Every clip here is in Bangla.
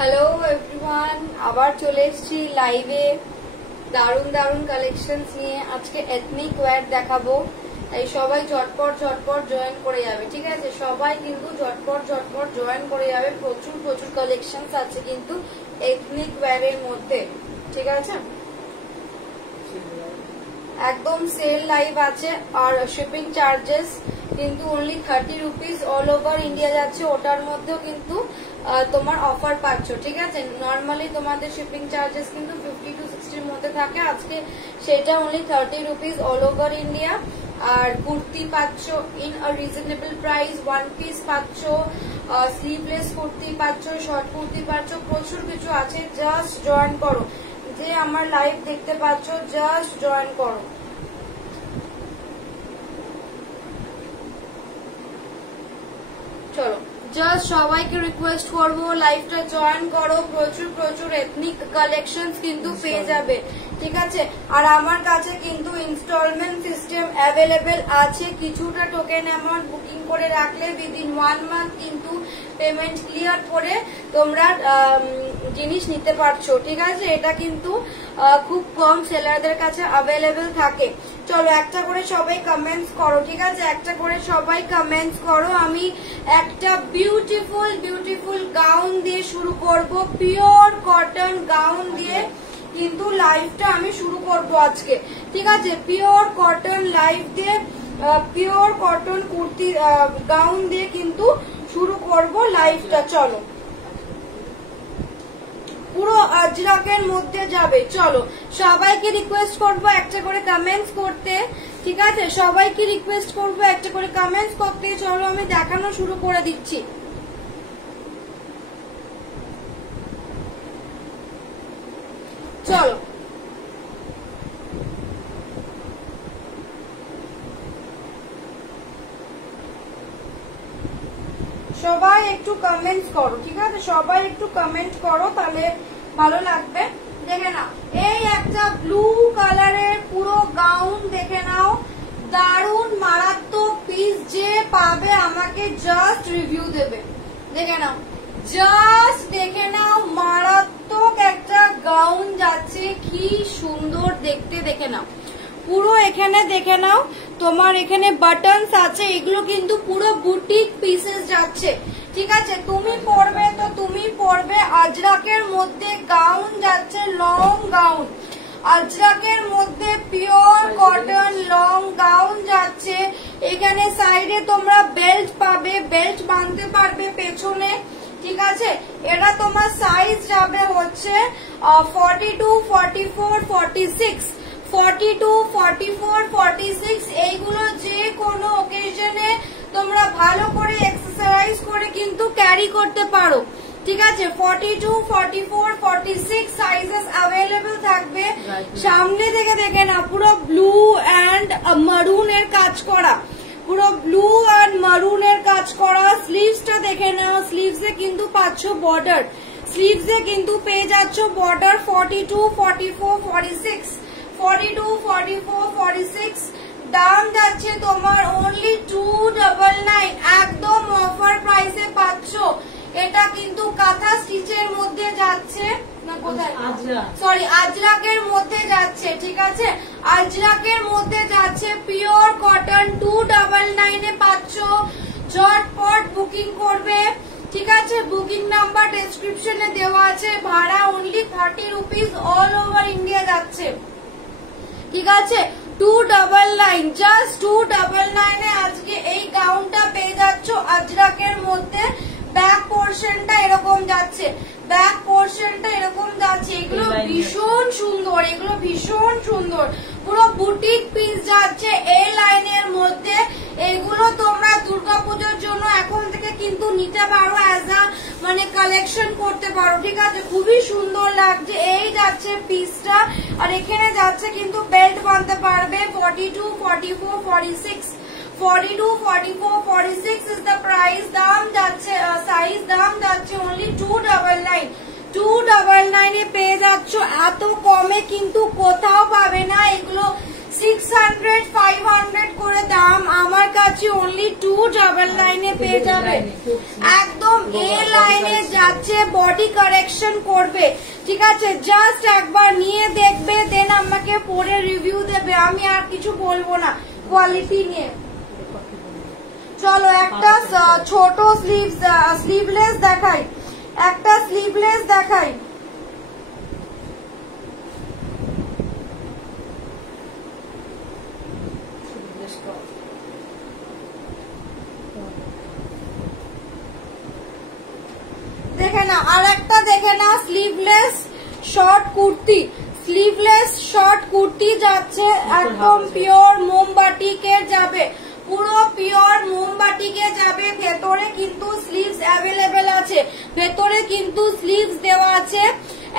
হ্যালো এভরিওয়ান, আবার চলে এসেছি লাইভে দারুণ দারুণ কালেকশনস নিয়ে। আজকে এথনিক ওয়্যার দেখাবো, তাই সবাই ঝটপট ঝটপট জয়েন করে যাবে। ঠিক আছে, সবাই কিন্তু ঝটপট ঝটপট জয়েন করে যাবে। প্রচুর প্রচুর কালেকশনস আছে কিন্তু এথনিক ওয়্যারের মধ্যে। ঠিক আছে, একদম সেল লাইভ আছে। আর শিপিং চার্জেস কিন্তু only 30 rupees all over India যাচ্ছে। ওটার মধ্যেও কিন্তু তোমার অফার পাচ্ছ। ঠিক আছে, নর্মালি তোমাদের শিপিং চার্জেস কিন্তু 50 to 60 মধ্যে থাকে, আজকে সেটা only 30 rupees all over India. আর কুর্তি পাচ্ছ in a reasonable price, one piece পাচ্ছ, স্লিভলেস কুর্তি পাচ্ছ, শর্ট কুর্তি পাচ্ছ, প্রচুর কিছু আছে। জাস্ট জয়েন করো, যে আমার লাইভ দেখতে পাচ্ছ জাস্ট জয়েন করো। চলো, জাস্ট সবাইকে রিকোয়েস্ট করবো লাইভটা জয়েন করো। প্রচুর প্রচুর এথনিক কালেকশন কিন্তু পেয়ে যাবে। ঠিক আছে, আর আমার কাছে কিন্তু ইনস্টলমেন্ট সিস্টেম অ্যাভেলেবেল আছে। কিছুটা টোকেন অ্যামাউন্ট বুকিং করে রাখলে উইদিন 1 মান্থ কিন্তু পেমেন্ট ক্লিয়ার করে তোমরা জিনিস নিতে পারছো। ঠিক আছে, এটা কিন্তু খুব কম সেলারদের কাছে অ্যাভেলেবেল থাকে। চলো, একটা করে সবাই কমেন্টস করো। ঠিক আছে, একটা করে সবাই কমেন্টস করো। আমি একটা বিউটিফুল বিউটিফুল গাউন দিয়ে শুরু করব, পিওর কটন গাউন দিয়ে কিন্তু লাইভটা আমি শুরু করব আজকে। ঠিক আছে, পিওর কটন লাইভ দিয়ে, পিওর কটন কুর্তি গাউন দিয়ে কিন্তু শুরু করব লাইভটা। চলো, পুরো আজরাকের মধ্যে যাবে। চলো, সবাইকে রিকোয়েস্ট করবো একটা করে কমেন্টস করতে। ঠিক আছে, সবাইকে রিকোয়েস্ট করবো একটা করে কমেন্টস করতে। চলো, আমি দেখানো শুরু করে দিচ্ছি। চলো, সবাই একটু কমেন্টস করো। ঠিক আছে, সবাই একটু কমেন্ট করো, তাহলে ভালো লাগবে। দেখে নাও, এই একটা ব্লু কালারের পুরো গাউন দেখে নাও, দারুণ মারাত্মক পিস। যে পাবে আমাকে জাস্ট রিভিউ দেবে। দেখে নাও, জাস্ট দেখে নাও, মারাত্মক একটা গাউন যাচ্ছে, কি সুন্দর দেখতে। দেখে নাও পুরো, এখানে দেখে নাও তোমার এখানে বাটনস আছে, এগুলো কিন্তু পুরো বুটিক পিসেস যাচ্ছে। ঠিক আছে, তুমি পরবে তো তুমি পরবে। আজরাকের মধ্যে গাউন যাচ্ছে, লং গাউন, আজরাকের মধ্যে পিওর কটন লং গাউন যাচ্ছে। এখানে সাইডে তোমরা বেল্ট পাবে, বেল্ট বাঁধতে পারবে পেছনে। ঠিক আছে, এটা তোমার সাইজ যাবে হচ্ছে 42, 44, 46, 42, 44, 46। এইগুলো যে কোনো ওকেশনে তোমরা ভালো করে এক্সারসাইজ করে কিন্তু ক্যারি করতে পারো। ঠিক আছে, 42, 44, 46 সাইজেস অ্যাভেলেবল থাকবে। সামনে থেকে দেখে না, পুরো ব্লু অ্যান্ড মারুনের কাজ করা, পুরো ব্লু অ্যান্ড মারুনের কাজ করা। স্লিভসটা দেখে নাও, স্লিভসে কিন্তু পাচ্ছ বর্ডার, স্লিভসে কিন্তু পেয়ে যাচ্ছ বর্ডার। 42, 44, 46, 42, 44, 46 দাম যাচ্ছে তোমার অনলি 299। একদম অফার প্রাইসে পাচ্ছ। এটা কিন্তু কাঁথা স্টিচের মধ্যে যাচ্ছে না, কোথায়, সরি আজরাকের মধ্যে যাচ্ছে। ঠিক আছে, আজরাকের মধ্যে যাচ্ছে, পিওর কটন 299 এ পাচ্ছ। ঝটপট বুকিং করবে। ঠিক আছে, বুকিং নাম্বার ডেসক্রিপশনে দেওয়া আছে। ভাড়া only 30 rupees all over India যাচ্ছে। ঠিক আছে, 299, জাস্ট 299 এ আজকে এই গাউনটা পেয়ে যাচ্ছ আজরাকের মধ্যে। ব্যাক পোর্শনটা এরকম যাচ্ছে, ব্যাক পোর্শনটা এরকম যাচ্ছে। এগুলো ভীষণ সুন্দর, এগুলো ভীষণ সুন্দর, পুরো বুটিক পিস যাচ্ছে এই লাইনের মধ্যে। এগুলো তোমরা দুর্গাপুজোর জন্য এখন থেকে কিন্তু নিতে পারো, অ্যাজ আ মানে কালেকশন করতে পারো। ঠিক আছে, খুবই সুন্দর লাগছে। এই যাচ্ছে পিসটা, আর এখানে যাচ্ছে কিন্তু বেল্ট বাঁধতে পারবে। 42, 44, 46, 42, 44, 46 is the price। দাম যাচ্ছে, সাইজ দাম যাচ্ছে only 299। 299 এ পেয়ে যাচ্ছ। এত কমে কিন্তু কোথাও পাবে না। এগুলো 600 500 করে দাম, আমার কাছে অনলি 299 পেয়ে যাবে। একদম এ লাইনে যাচ্ছে, বডি কারেকশন করবে, ঠিক আছে? জাস্ট একবার নিয়ে দেখবে, দেন আমাকে পরে রিভিউ দেবে, আমি আর কিছু বলবো না কোয়ালিটি নিয়ে। চলো একটা ছোট স্লিভলেস দেখাই, একটা স্লিভলেস দেখাই। দেখে না, আর একটা দেখে না, sleeveless short kurti, sleeveless short kurti যাচ্ছে, একদম পিওর মোমবাটিকের যাবে, পুরো পিওর মোমবাটিকে যাবে। ভেতরে কিন্তু স্লিভস অ্যাভেলেবেল আছে, ভেতরে কিন্তু স্লিভস দেওয়া আছে।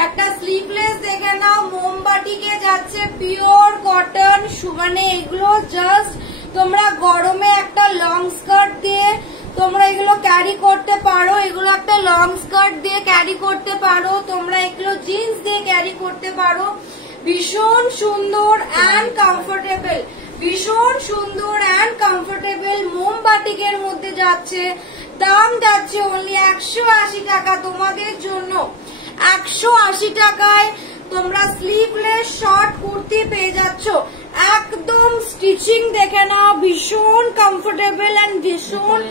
একটা স্লিভলেস দেখে নাও, মোমবাটিকে যাচ্ছে, পিওর কটন, মানে এগুলো জাস্ট তোমরা গরমে একটা লং স্কার্ট দিয়ে তোমরা এগুলো ক্যারি করতে পারো, এগুলো একটা লং স্কার্ট দিয়ে ক্যারি করতে পারো, তোমরা এগুলো জিন্স দিয়ে ক্যারি করতে পারো। ভীষণ সুন্দর অ্যান্ড কমফোর্টেবল, ভীষণ সুন্দর অ্যান্ড কমফোর্টেবল মোমবাটিকের মধ্যে যাচ্ছে। দাম যাচ্ছে অনলি 180 টাকা তোমাদের জন্য। 180 টাকায় তোমরা স্লিভলেস শর্ট কুর্তি পেয়ে যাচ্ছ, একদম স্টিচিং দেখে নাও, ভীষণ কমফোর্টেবল অ্যান্ড ভীষণ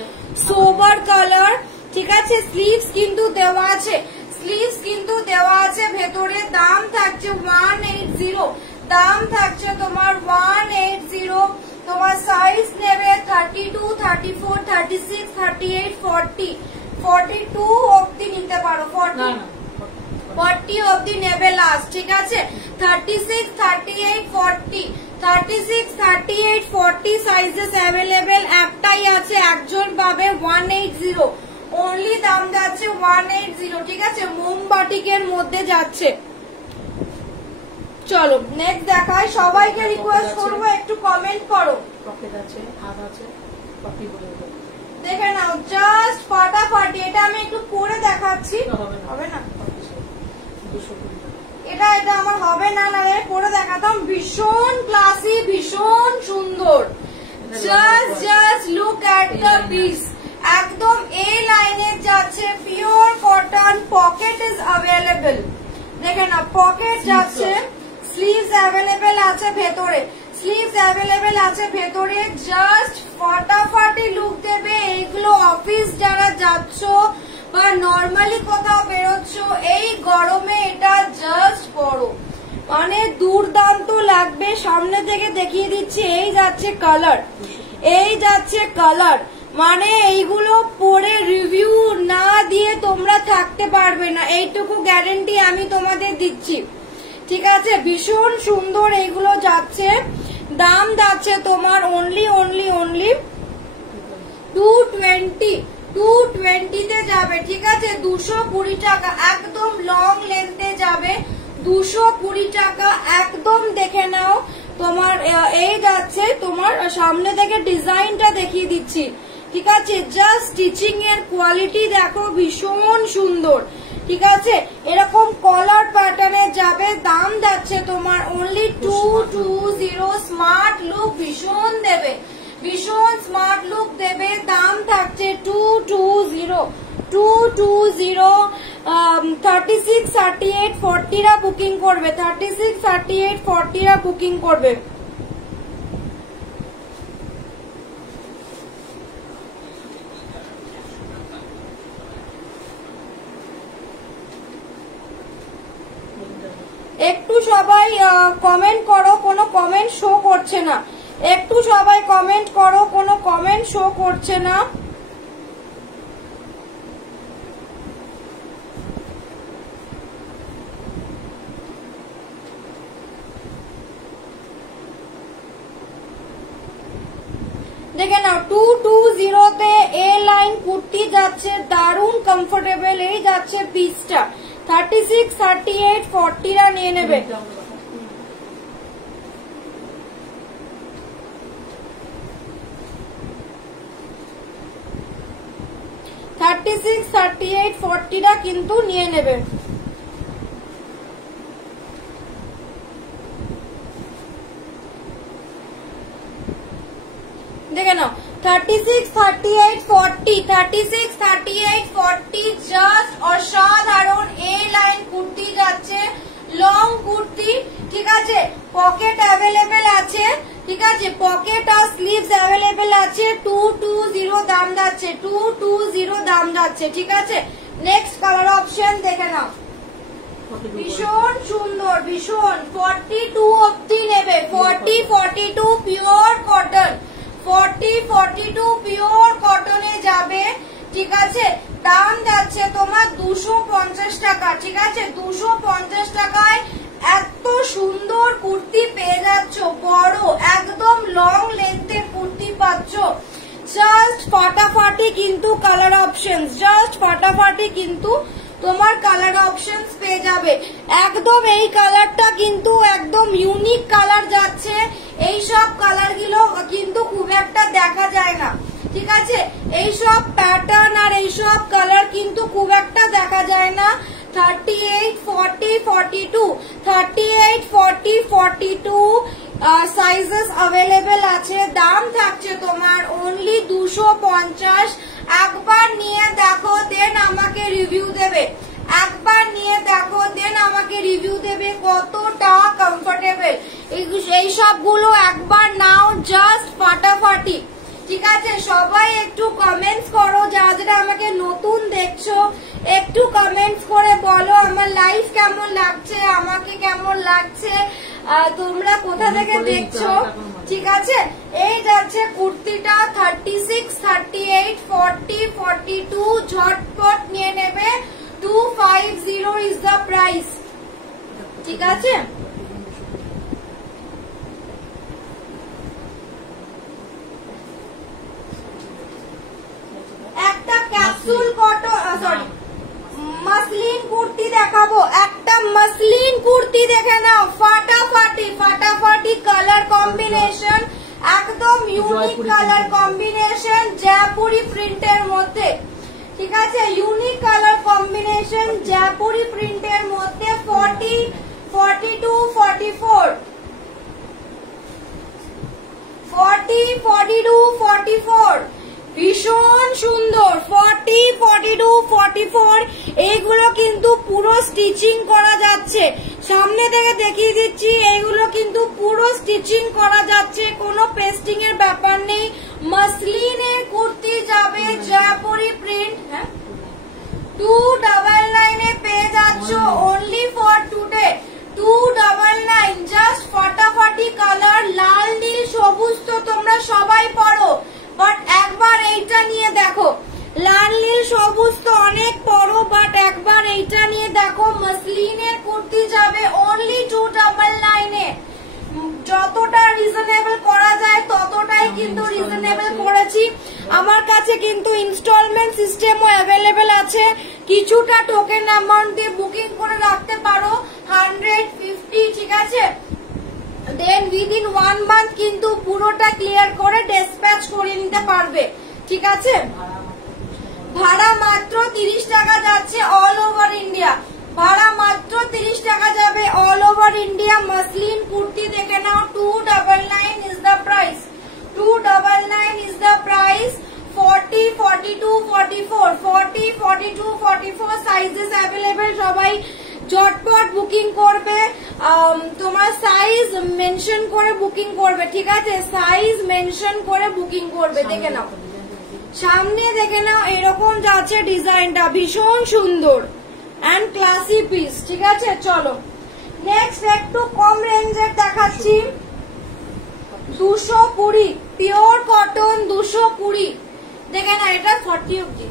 সোবার কালার, ঠিক আছে? স্লিভস কিন্তু দেওয়া আছে, স্লিভস কিন্তু দেওয়া আছে ভেতরে। দাম থাকছে 180, দাম থাকছে তোমার 180। তোমার সাইজ নেবে 32, 34, 36, 38, 40, 42 অব্দি নিতে পারো, 40 অব্দি নেবে লাস্ট, ঠিক আছে? 36, 38, 40, 36, 38, 40 সাইজেস অ্যাভেলেবেল, একটাই আছে, একজন পাবে 180, অনলি দাম যাচ্ছে 180, ঠিক আছে? মোমবাটিকের মধ্যে যাচ্ছে। চলো নেক্সট দেখাই, সবাইকে রিকোয়েস্ট করবো একটু কমেন্ট করো। দেখে নাও জাস্ট ফাটাফাটি, এটা আমি একটু পরে দেখাচ্ছি, হবে না এটা, এটা আমার হবে না, না পরে দেখাতাম। ভীষণ ক্লাসি, ভীষণ সুন্দর, just look at the piece, একদম এ লাইনে যাচ্ছে, pure cotton, pocket is available, দেখে না পকেট যাচ্ছে, স্লিভস অ্যাভেলেবেল আছে ভেতরে, স্লিভস অ্যাভেলেবেল আছে ভেতরে, জাস্ট ফাটাফাটি লুক দেবে। এইগুলো অফিস যারা যাচ্ছ বা নর্মালি কোথাও বেরোচ্ছ এই গরমে এটা জাস্ট পরো, মানে দুর্দান্ত লাগবে। সামনে থেকে দেখিয়ে দিচ্ছি, এই যাচ্ছে কালার, এই যাচ্ছে কালার, মানে এইগুলো পরে রিভিউ না দিয়ে তোমরা থাকতে পারবে না, এইটুকু গ্যারেন্টি আমি তোমাদের দিচ্ছি, ঠিক আছে? ভীষণ সুন্দর এইগুলো যাচ্ছে। দাম যাচ্ছে তোমার অনলি 220 তে যাবে, ঠিক আছে? 220 টাকা, একদম লং লেন্থে যাবে, 220 টাকা একদম। দেখে নাও তোমার এই যাচ্ছে, তোমার সামনে থেকে ডিজাইনটা দেখিয়ে দিচ্ছি, ঠিক আছে? জাস্ট স্টিচিং এর কোয়ালিটি দেখো, ভীষণ সুন্দর, ঠিক আছে? এরকম কলার প্যাটার্নে যাবে। দাম যাচ্ছে তোমার অনলি 220, স্মার্ট লুক ভীষণ দেবে, ভীষণ স্মার্ট লুক দেবে। দাম থাকছে 220, 36, 38, 40 রা বুকিং করবে, 36, 38, 40 রা বুকিং করবে। একটু সবাই কমেন্ট করো, কোনো কমেন্ট শো করছে না, একটু সবাই কমেন্ট করো, কোনো কমেন্ট শো করছে না। দেখে নাও 220 তে এ লাইন কুর্তি যাচ্ছে, দারুণ কমফোর্টেবল, এই যাচ্ছে পিসটা। 36, 38, 40 রা নিয়ে নেবে। $36, 38, 40 রা কিন্তু নিয়ে নেবে। 36, 38, 40, 36, 38, 40 জাস্ট অসাধারণ এ লাইন কুর্তি যাচ্ছে, লং কুর্তি, ঠিক আছে। পকেট অ্যাভেলেবেল আছে, ঠিক আছে, পকেট আর স্লিভস অ্যাভেলেবেল আছে। 220 দাম যাচ্ছে, 220 দাম যাচ্ছে, ঠিক আছে। নেক্সট কালার অপশন দেখে নাও, ভীষণ সুন্দর, ভীষণ 42 অব্দি নেবে, 40, 42 পিওর কটন, 40, 42 পিওর কটনে যাবে, ঠিক আছে। দাম যাচ্ছে তোমার 250 টাকা, ঠিক আছে। 250 টাকায় এত সুন্দর কুর্তি পেয়ে যাচ্ছ, বড় একদম লং লেন্থের কুর্তি পাচ্ছ, জাস্ট ফাটাফাটি কিন্তু কালার অপশন, জাস্ট ফাটাফাটি কিন্তু তোমার কালার অপশনস পেয়ে যাবে। একদম এই কালারটা কিন্তু একদম ইউনিক কালার যাচ্ছে, এইসব কালার গুলো কিন্তু খুব একটা দেখা যায় না, ঠিক আছে। এইসব প্যাটার্ন আর এইসব কালার কিন্তু খুব একটা দেখা যায় না। 38, 40, 42, 38, 40, 42 সাইজেস অ্যাভেলেবেল আছে। দাম থাকছে তোমার অনলি 250। একবার নিয়ে দেখো দেন আমাকে রিভিউ দেবে, একবার নিয়ে দেখো দেন আমাকে রিভিউ দেবে কতটা কমফোর্টেবল। এই সবগুলো একবার নাও, জাস্ট ফাটাফাটি, ঠিক আছে। সবাই একটু কমেন্টস করো, যারা আমাকে নতুন দেখছো একটু কমেন্টস করে বলো আমার লাইভ কেমন লাগছে, আমাকে কেমন লাগছে, তোমরা কোথা থেকে দেখছো, ঠিক আছে। এই যাচ্ছে কুর্তিটা 36, 38, 40, 42 ঝটপট নিয়ে নেবে, 250 ইজ দ্য প্রাইস, ঠিক আছে। একটা capsule cotton sorry muslin kurti দেখাবো, একটা মাসলিন কুর্তি দেখে নাও, ফাটাফাটি ফাটাফাটি কালার কম্বিনেশন, একদম ইউনিক কালার কম্বিনেশন জয়পুরি প্রিন্টের মধ্যে, ঠিক আছে। ইউনিক কালার কম্বিনেশন জয়পুরি প্রিন্টের মধ্যে 40, 42, 44, 40, 42, 44 ভীষণ সুন্দর। 40, 42, 44 এইগুলো কিন্তু পুরো স্টিচিং করা যাচ্ছে, সামনে থেকে দেখিয়ে দিচ্ছি, এইগুলো কিন্তু পুরো স্টিচিং করা যাচ্ছে, কোনো পেস্টিং এর ব্যাপার নেই। মাসলিনের কুর্তি যাবে জয়পুরি প্রিন্ট, হ্যাঁ 299 এ পেয়ে যাচ্ছ অনলি ফর টুডে, 299 জাস্ট ফাটাফাটি কালার, লাল নীল সবুজ তো তোমরা সবাই পড়ো, বাট একবার এইটা নিয়ে দেখো, লাল নীল সবুজ তো অনেক পড়ো, বাট একবার এইটা নিয়ে দেখো। মাসলিনের কুর্তি যাবে অনলি 299 এ, যতটা রিজনেবল করা যায় ততটাই কিন্তু রিজনেবল করেছি। আমার কাছে কিন্তু ইনস্টলমেন্ট সিস্টেমও অ্যাভেলেবেল আছে, কিছুটা টোকেন অ্যামাউন্ট দিয়ে বুকিং করে রাখতে পারো 150, ঠিক আছে। দেন উইদিন 1 মান্থ কিন্তু পুরোটা ক্লিয়ার করে ডিসপ্যাচ করে নিতে পারবে, ঠিক আছে। ভাড়া মাত্র 30 টাকা যাচ্ছে অল ওভার ইন্ডিয়া, ভাড়া মাত্র 30 টাকা যাবে all over India. Muslin kurti দেখে নাও, 299 is the price, 299 is the price. 40, 42, 44, 40, 42, 44 sizes available, সবাই ঝটপট বুকিং করবে, তোমার সাইজ মেনশন করে বুকিং করবে, ঠিক আছে, সাইজ মেনশন করে বুকিং করবে। দেখে নাও সামনে, দেখে নাও এরকম যাচ্ছে ডিজাইনটা, ভীষণ সুন্দর এন্ড ক্লাসি পিস, ঠিক আছে। চলো নেক্সট একটু কম রেঞ্জের দেখাচ্ছি, 220 পিওর কটন, 220 দেখে না, এটা 40 অব্দি,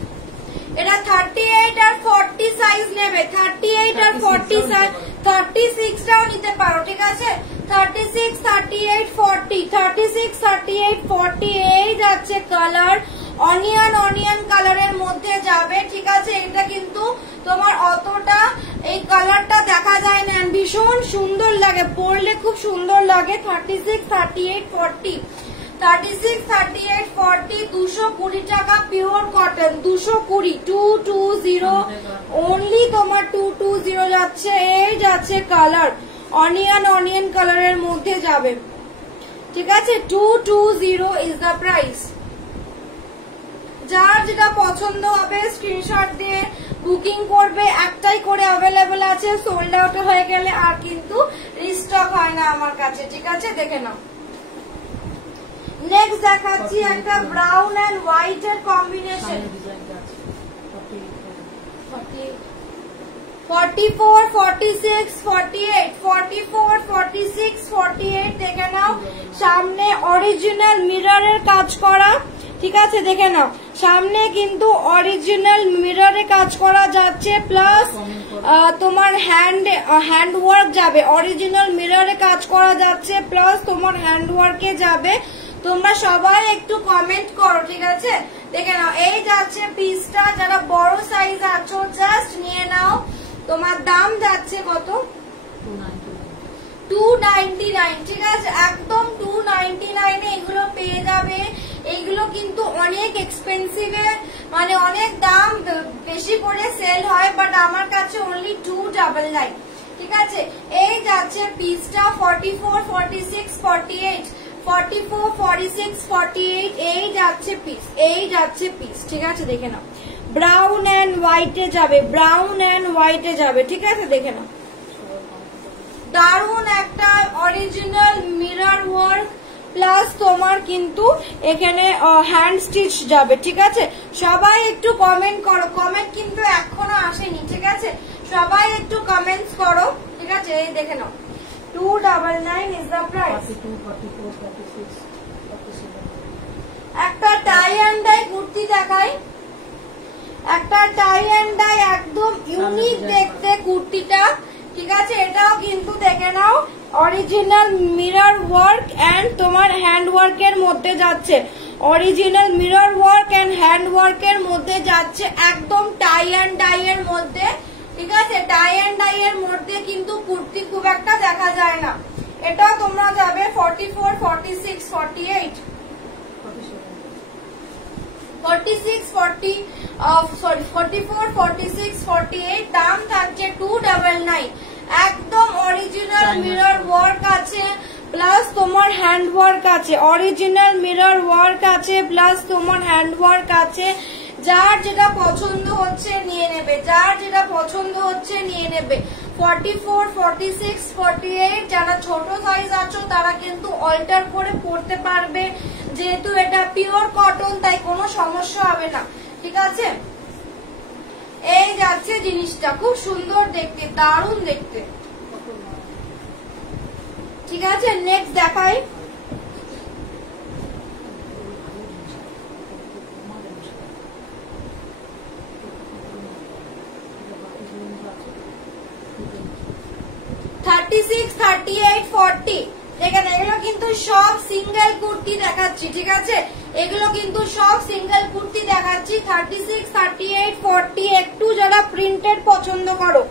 এটা 38 আর 40 সাইজ নেবে, 38 আর 40 সাইজ, 36 টাও নিতে পারো, ঠিক আছে। 36, 38, 40, 36, 38, 40 এই যাচ্ছে কালার, অনিয়ন কালারের মধ্যে যাবে, ঠিক আছে। এটা কিন্তু তোমার অতটা এই কালারটা দেখা যায় না, ভীষণ সুন্দর লাগে, পরলে খুব সুন্দর লাগে। 36, 38, 40, 36, 38, 40 220 টাকা পিওর কটন, 220, 220 অনলি তোমার 220 যাচ্ছে। এই যাচ্ছে কালার, অনিয়ন কালারের মধ্যে যাবে, ঠিক আছে। 220 ইজ দ্য প্রাইস, যার যেটা পছন্দ হবে স্ক্রিনশট দিয়ে বুকিং করবে। একটাই করে অ্যাভেলেবেল আছে, সোল্ড আউট হয়ে গেলে আর কিন্তু রিস্টক হয় না আমার কাছে, ঠিক আছে? দেখে নাও। নেক্সট দেখাচ্ছি একটা ব্রাউন এন্ড হোয়াইট এর কম্বিনেশন, 44, 46, 48, 44, 46, 48 দেখে নাও। সামনে অরিজিনাল মিররের কাজ করা, ঠিক আছে? দেখে নাও, সামনে কিন্তু অরিজিনাল মিররে কাজ করা যাচ্ছে, প্লাস তোমার হ্যান্ড ওয়ার্ক যাবে, অরিজিনাল মিররে কাজ করা যাচ্ছে, প্লাস তোমার হ্যান্ড ওয়ার্কে যাবে। তোমরা সবাই একটু কমেন্ট করো, ঠিক আছে? দেখে নাও, এই যাচ্ছে পিসটা। যারা বড় সাইজ আছো জাস্ট নিয়ে নাও। তোমার দাম যাচ্ছে কত? 299, ঠিক আছে? একদম 299 এ এগুলো পেয়ে যাবে। এইগুলো কিন্তু অনেক এক্সপেন্সিভ, মানে অনেক দাম বেশি করে সেল হয়, বাট আমার কাছে অনলি 299, ঠিক আছে? এই যাচ্ছে পিসটা 44, 46, 48, 44, 46, 48 এই যাচ্ছে পিস, এই যাচ্ছে পিস, ঠিক আছে? দেখে নাও, ব্রাউন এন্ড হোয়াইটে যাবে, ব্রাউন এন্ড হোয়াইটে যাবে, ঠিক আছে? দেখে নাও, দারুন একটা অরিজিনাল মিরর ওয়ার্ক, প্লাস তোমার কিন্তু এখানে হ্যান্ড স্টিচ যাবে, ঠিক আছে? সবাই একটু কমেন্ট করো, কমেন্ট কিন্তু এখনো আসেনি, ঠিক আছে? সবাই একটু কমেন্টস করো, ঠিক আছে? এই দেখে নাও, 299 ইজ দ্য প্রাইস। একটা টাই অ্যান্ড ডাই কুর্তি দেখাই, একটা টাই অ্যান্ড ডাই একদম ইউনিক দেখতে কুর্তিটা, ঠিক আছে? এটাও কিন্তু দেখে নাও, অরিজিনাল মিরর ওয়ার্ক এন্ড তোমার হ্যান্ড ওয়ার্ক এর মধ্যে যাচ্ছে, original mirror work and hand work এর মধ্যে যাচ্ছে, একদম টাই অ্যান্ড ডাই এর মধ্যে, ঠিক আছে? টাই অ্যান্ড ডাই এর মধ্যে কিন্তু কুর্তি খুব একটা দেখা যায় না। এটা তোমরা যাবে 44, 46, 48, 46, 40, 44, 46, 48 দাম থাকছে 299। একদম অরিজিনাল মিরর ওয়ার্ক আছে, প্লাস তোমার হ্যান্ড ওয়ার্ক আছে, অরিজিনাল মিরর ওয়ার্ক আছে, প্লাস তোমার হ্যান্ড ওয়ার্ক আছে। যার যেটা পছন্দ হচ্ছে নিয়ে নেবে, যার যেটা পছন্দ হচ্ছে নিয়ে নেবে। 44, 46, 48 যারা ছোট সাইজ আছো তারা কিন্তু অল্টার করে পড়তে পারবে, যেহেতু এটা পিওর কটন তাই কোনো সমস্যা হবে না, ঠিক আছে? এই যাচ্ছে জিনিসটা, খুব সুন্দর দেখতে, দারুণ দেখতে, ঠিক আছে? নেক্সট দেখাই, $36, $38, $40 দেখেন। এগুলো কিন্তু সব সিঙ্গেল কুর্তি দেখাচ্ছি, ঠিক আছে? এগুলো কিন্তু সব সিঙ্গেল কুর্তি দেখাচ্ছি। 36, 38, 40 একটু যারা প্রিন্টেড পছন্দ করো,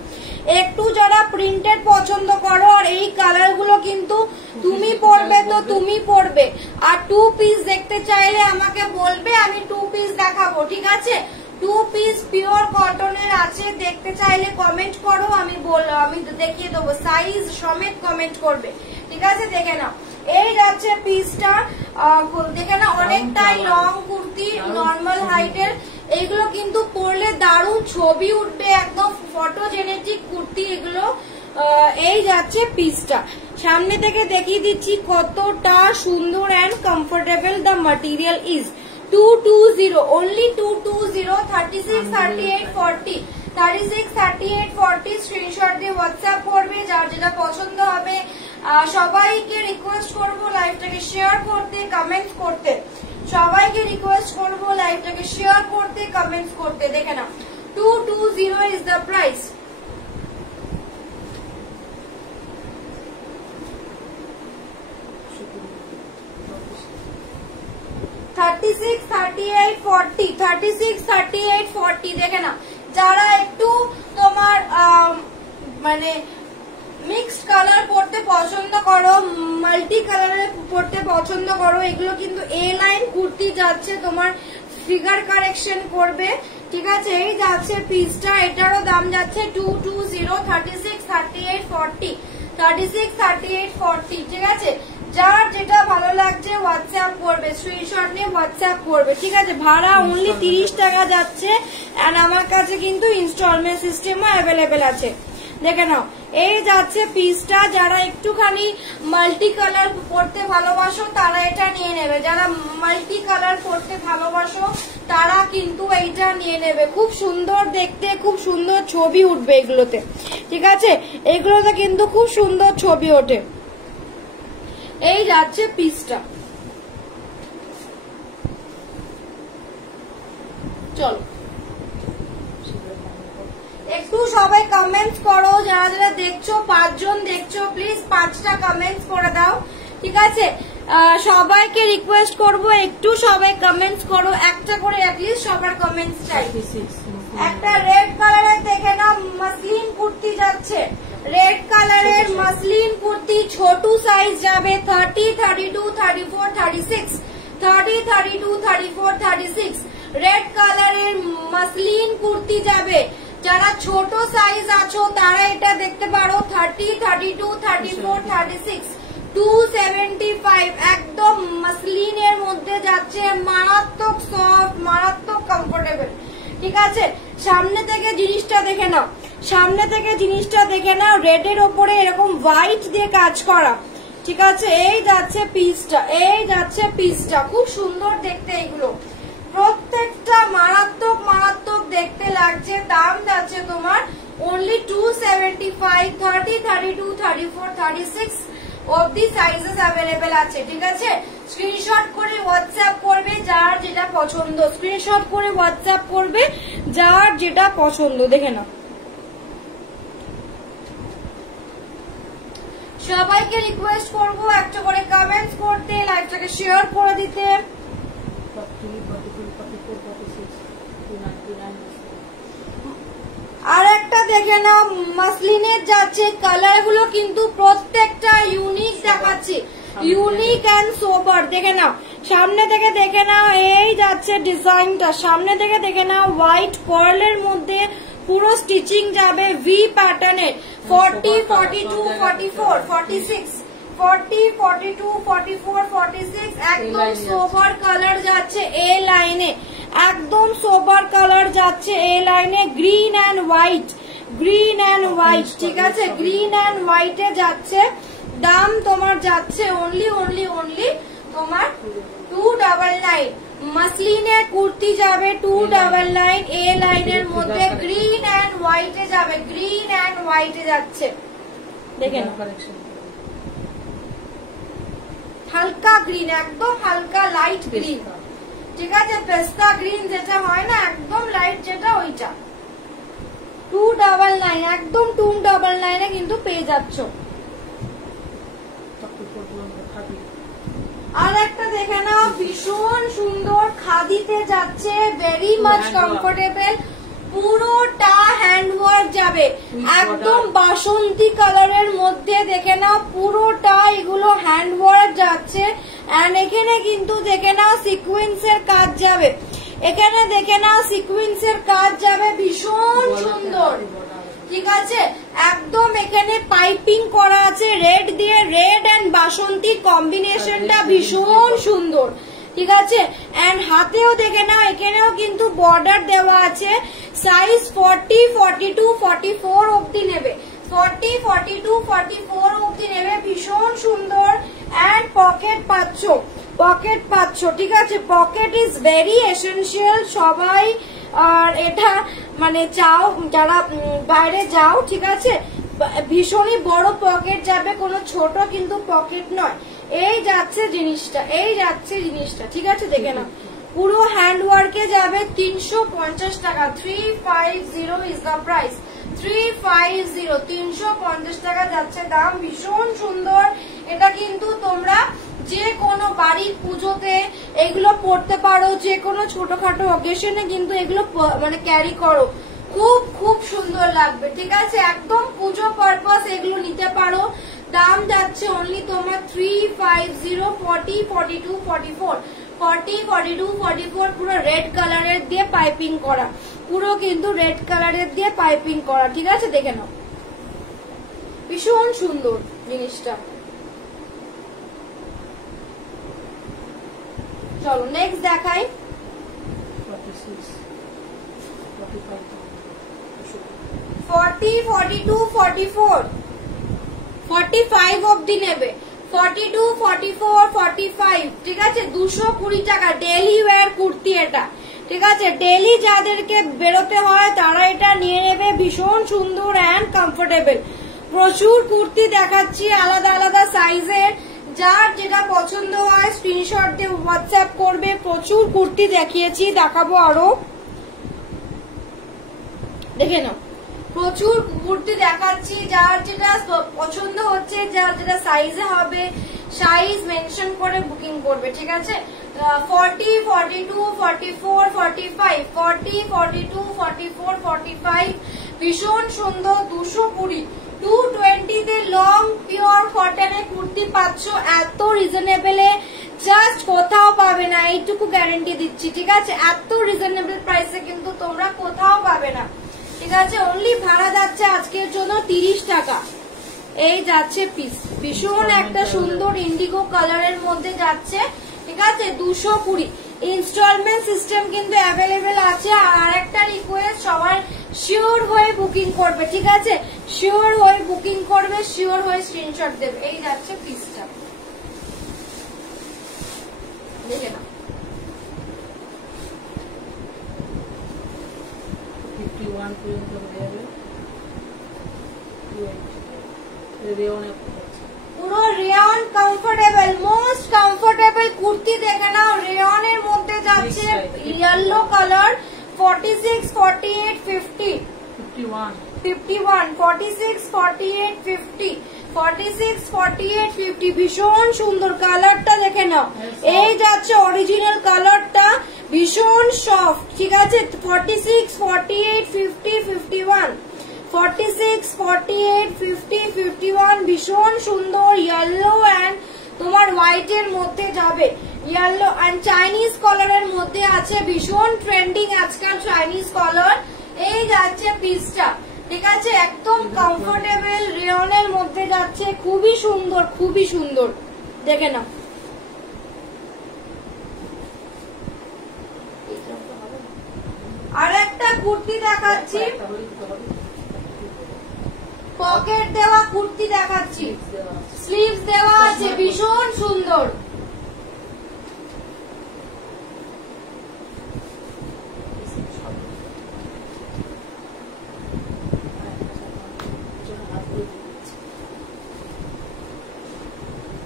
একটু যারা প্রিন্টেড পছন্দ করো, আর এই কালার গুলো কিন্তু তুমি পরবে তো তুমি পরবে, আর 2 পিস দেখতে চাইলে আমাকে বলবে, আমি 2 পিস দেখাবো, ঠিক আছে? 2 পিস পিওর কটনের আছে, দেখতে চাইলে কমেন্ট করো, আমি দেখিয়ে দেবো, সাইজ সমেত কমেন্ট করবে, ঠিক আছে? দেখে নাও, এই যাচ্ছে পিসটা, দেখে নাও, অনেকটাই লং কুর্তি, নর্মাল হাইটের। এইগুলো কিন্তু পরলে দারুণ ছবি উঠবে, একদম ফটোজেনেটিক কুর্তি এগুলো। এই যাচ্ছে পিসটা, সামনে থেকে দেখিয়ে দিচ্ছি কতটা সুন্দর and comfortable the material is. 220, only 220, 36, 38, 40, 36, 38, 40 screenshot দিয়ে হোয়াটসঅ্যাপ করবে, যার যেটা পছন্দ হবে। সবাইকে রিকোয়েস্ট করবো লাইভটাকে শেয়ার করতে, কমেন্টস করতে, সবাইকে রিকোয়েস্ট করবো লাইভটাকে শেয়ার করতে, কমেন্টস করতে। দেখে নাও, 220 ইজ দ্য প্রাইস। $36, $38, $40, 36, $38, $40 দেখে না। যারা একটু তোমার মানে মিক্সড কালার পড়তে পছন্দ করো, মাল্টি কালারে পড়তে পছন্দ করো, এগুলো কিন্তু এ লাইন কুর্তি যাচ্ছে, তোমার ফিগার কারেকশন করবে, ঠিক আছে? এই যাচ্ছে পিসটা, এটারও দাম যাচ্ছে 220, 36, 38, 40, 36, 38, 40, ঠিক আছে? যার যেটা ভালো লাগছে হোয়াটসঅ্যাপ করবে, স্ক্রিনশট নিয়ে হোয়াটসঅ্যাপ করবে, ঠিক আছে। ভাড়া অনলি 30 টাকা যাচ্ছে, এন্ড আমার কাছে কিন্তু ইনস্টলমেন্ট সিস্টেমও অ্যাভেলেবেল আছে। দেখে নাও, এই যাচ্ছে পিসটা। যারা একটুখানি মাল্টি কালার পড়তে ভালোবাসো তারা এটা নিয়ে নেবে, যারা মাল্টি কালার পড়তে ভালোবাসো তারা কিন্তু এইটা নিয়ে নেবে। খুব সুন্দর দেখতে, খুব সুন্দর ছবি উঠবে এগুলোতে, ঠিক আছে। এগুলোতে কিন্তু খুব সুন্দর ছবি ওঠে। এই যাচ্ছে পিসটা। চলো একটু সবাই কমেন্টস করো, যারা যারা দেখছো, 5 জন দেখছো, প্লিজ 5টা কমেন্টস করে দাও, ঠিক আছে। সবাইকে রিকোয়েস্ট করব একটু সবাই কমেন্টস করো, একটা করে অ্যাটলিস্ট সবার কমেন্টস চাই। একটা রেড কালারের দেখে না মাসলিন কুর্তি যাচ্ছে, রেড কালারের মাসলিন কুর্তি ছোট সাইজ যাবে 30, 32, 34, 36, 30, 32, 34, 36। রেড কালারের মাসলিন কুর্তি যাবে, যারা ছোট সাইজ আছো তারা এটা দেখতে পারো 30, 32, 34, 36, 275। একদম মাসলিনের মধ্যে যাচ্ছে, মারাত্মক সফট, মারাত্মক কমফোর্টেবল, ঠিক আছে। সামনে থেকে জিনিসটা দেখে নাও, সামনে থেকে জিনিসটা দেখে নাও, রেডের ওপরে এরকম হোয়াইট দিয়ে কাজ করা, ঠিক আছে। এই যাচ্ছে পিসটা, এই যাচ্ছে পিসটা, খুব সুন্দর দেখতে এগুলো, প্রত্যেকটা মারাত্মক মারাত্মক দেখতে লাগছে। দাম যাচ্ছে তোমার অনলি 275, 30, 32, 34, 36 অবধি সাইজেস অ্যাভেলেবেল আছে, ঠিক আছে। স্ক্রিনশট করে হোয়াটসঅ্যাপ করবে যার যেটা পছন্দ, স্ক্রিনশট করে হোয়াটসঅ্যাপ করবে যার যেটা পছন্দ। দেখে নাও, সবাইকে রিকোয়েস্ট করব একটা করে কমেন্টস করতে, লাইভটাকে শেয়ার করে দিতে। আর একটা দেখে নাও, মাসলিনের যাচ্ছে, কালার গুলো কিন্তু প্রত্যেকটা ইউনিক দেখাচ্ছে, ইউনিক এন্ড সোবার। দেখে নাও, সামনে থেকে দেখে নাও, এই যাচ্ছে ডিজাইনটা, সামনে থেকে দেখে নাও, হোয়াইট পার্লের মধ্যে পুরো স্টিচিং যাবে ভি প্যাটার্নের, 40, 42, 44, 46, 40, 42, 44, 46। একদম সোবার কালার যাচ্ছে এ লাইনে, একদম সোবার কালার যাচ্ছে এ লাইনে, green and white, green and white, ঠিক আছে। গ্রিন অ্যান্ড হোয়াইটে যাচ্ছে। দাম তোমার যাচ্ছে অনলি অনলি অনলি তোমার 299। মাসলিনের কুর্তি যাবে 299 এ লাইনের মধ্যে, গ্রিন অ্যান্ড হোয়াইটে যাবে, গ্রিন অ্যান্ড হোয়াইটে যাচ্ছে। দেখেন হালকা গ্রিন, একদম হালকা লাইট গ্রিন, ঠিক আছে। পেস্তা গ্রিন যেটা হয় না, একদম লাইট যেটা, ওইটা 299, একদম 299 কিন্তু পেয়ে যাচ্ছ। আর একটা দেখে নাও, ভীষণ সুন্দর খাদিতে যাচ্ছে, ভেরি মাচ কমফোর্টেবল, পুরোটা হ্যান্ডওয়ার্ক যাবে, একদম বাসন্তী কালারের মধ্যে। দেখে নাও পুরোটা এগুলো হ্যান্ডওয়ার্ক যাচ্ছে, এন্ড এখানে কিন্তু দেখে নাও সিকোয়েন্সের কাজ যাবে, এখানে দেখে নাও সিকোয়েন্সের কাজ যাবে, ভীষণ সুন্দর, ঠিক আছে। একদম এখানে পাইপিং করা আছে রেড দিয়ে, রেড এন্ড বাসন্তী কম্বিনেশনটা ভীষণ সুন্দর, ঠিক আছে। এন্ড হাতেও দেখে নাও, এখানেও কিন্তু বর্ডার দেওয়া আছে। সাইজ 40, 42, 44 অবধি নেবে, 40, 42, 44 অবধি নেবে, ভীষণ সুন্দর। এন্ড পকেট পাচ্ছ, পকেট পাচ্ছ, ঠিক আছে। পকেট ইজ ভেরি এসেনশিয়াল সবাই, আর এটা মানে চাও যারা বাইরে যাও, ঠিক আছে, ভীষণই বড় পকেট যাবে, কোনো ছোট কিন্তু পকেট নয়। এই যাচ্ছে জিনিসটা, এই যাচ্ছে জিনিসটা, ঠিক আছে। দেখে নাও পুরো হ্যান্ডওয়ার্কে যাবে 350 টাকা, 350 ইজ দ্য প্রাইস, 350, 350 টাকা যাচ্ছে দাম, ভীষণ সুন্দর। এটা কিন্তু তোমরা যে কোনো বাড়ির পুজোতে এগুলো পড়তে পারো, যে কোনো ছোটখাটো অকেশনে কিন্তু এগুলো মানে ক্যারি করো, খুব খুব সুন্দর লাগবে, ঠিক আছে। একদম পুজো পারপাস এগুলো নিতে পারো। দাম যাচ্ছে অনলি তোমার 350, 40, 42, 44, 40, 42, 44, পুরো রেড কালারের দিয়ে পাইপিং করা, পুরো কিন্তু রেড কালারের দিয়ে পাইপিং করা, ঠিক আছে। দেখে নাও ভীষণ সুন্দর জিনিসটা। চলো নেক্সট দেখাই। 40, 42, 44, 45 অব্দি নেবে, 42, 44, 45, ঠিক আছে 220 টাকা ডেইলি ওয়্যার কুর্তি এটা, ঠিক আছে ডেইলি যাদেরকে বেরোতে হয় তারা এটা নিয়ে নেবে, ভীষণ সুন্দর অ্যান্ড কমফোর্টেবল। প্রচুর কুর্তি দেখাচ্ছি আলাদা আলাদা সাইজের, যার যেটা পছন্দ হয় স্ক্রিনশট দিয়ে হোয়াটসঅ্যাপ করবে। প্রচুর কুর্তি দেখিয়েছি, দেখাবো আরো, দেখে নাও প্রচুর কুর্তি দেখাচ্ছি, যার যেটা পছন্দ হচ্ছে, যার যেটা সাইজে হবে সাইজ মেনশন করে বুকিং করবে, ঠিক আছে। 40, 42, 44, 45, 40, 42, 44, 45 ভীষণ সুন্দর। 220, 220 তে লং পিওর কটনে কুর্তি পাচ্ছ এত রিজনেবলে, জাস্ট কোথাও পাবে না, এইটুকু গ্যারেন্টি দিচ্ছি, ঠিক আছে। এত রিজনেবল প্রাইসে কিন্তু তোমরা কোথাও পাবে না, ঠিক আছে। অনলি ভাড়া যাচ্ছে আজকের জন্য 30 টাকা। এই যাচ্ছে পিস, ভীষণ একটা সুন্দর ইন্ডিগো কালারের মধ্যে যাচ্ছে, ঠিক আছে 220। ইনস্টলমেন্ট সিস্টেম কিন্তু অ্যাভেলেবেল আছে। আর একটা রিকোয়েস্ট, সবাই শিওর হয়ে বুকিং করবে, ঠিক আছে শিওর হয়ে বুকিং করবে, শিওর হয়ে স্ক্রিনশট দেবে। এই যাচ্ছে পিসটা, দেখে না 51 পর্যন্ত হয়ে যাবে। পুরো rayon comfortable, most comfortable kurti দেখে নাও। রেয়নের মধ্যে যাচ্ছে ইয়েলো কালার, 46, 48, 50, 51, 46, 48, 50, 46, 48, 50 ভীষণ সুন্দর। কালারটা দেখে নাও, এই যাচ্ছে অরিজিনাল কালারটা, ভীষণ সফট, ঠিক আছে 46, 48, 50, 51, 46, 48, 50, 51 ভীষণ সুন্দর। ইয়েলো অ্যান্ড তোমার হোয়াইট এর মধ্যে যাবে, ইয়েলো অ্যান্ড চাইনিজ কলারের মধ্যে আছে, ভীষণ ট্রেন্ডিং আজকাল চাইনিজ কলার। এই যাচ্ছে পিসটা, ঠিক আছে একদম কমফোর্টেবল রেয়নের মধ্যে যাচ্ছে, খুবই সুন্দর, খুবই সুন্দর, দেখে নাও। আর একটা কুর্তি দেখাচ্ছি, পকেট দেওয়া কুর্তি দেখাচ্ছি, স্লিভস দেওয়া আছে, ভীষণ সুন্দর।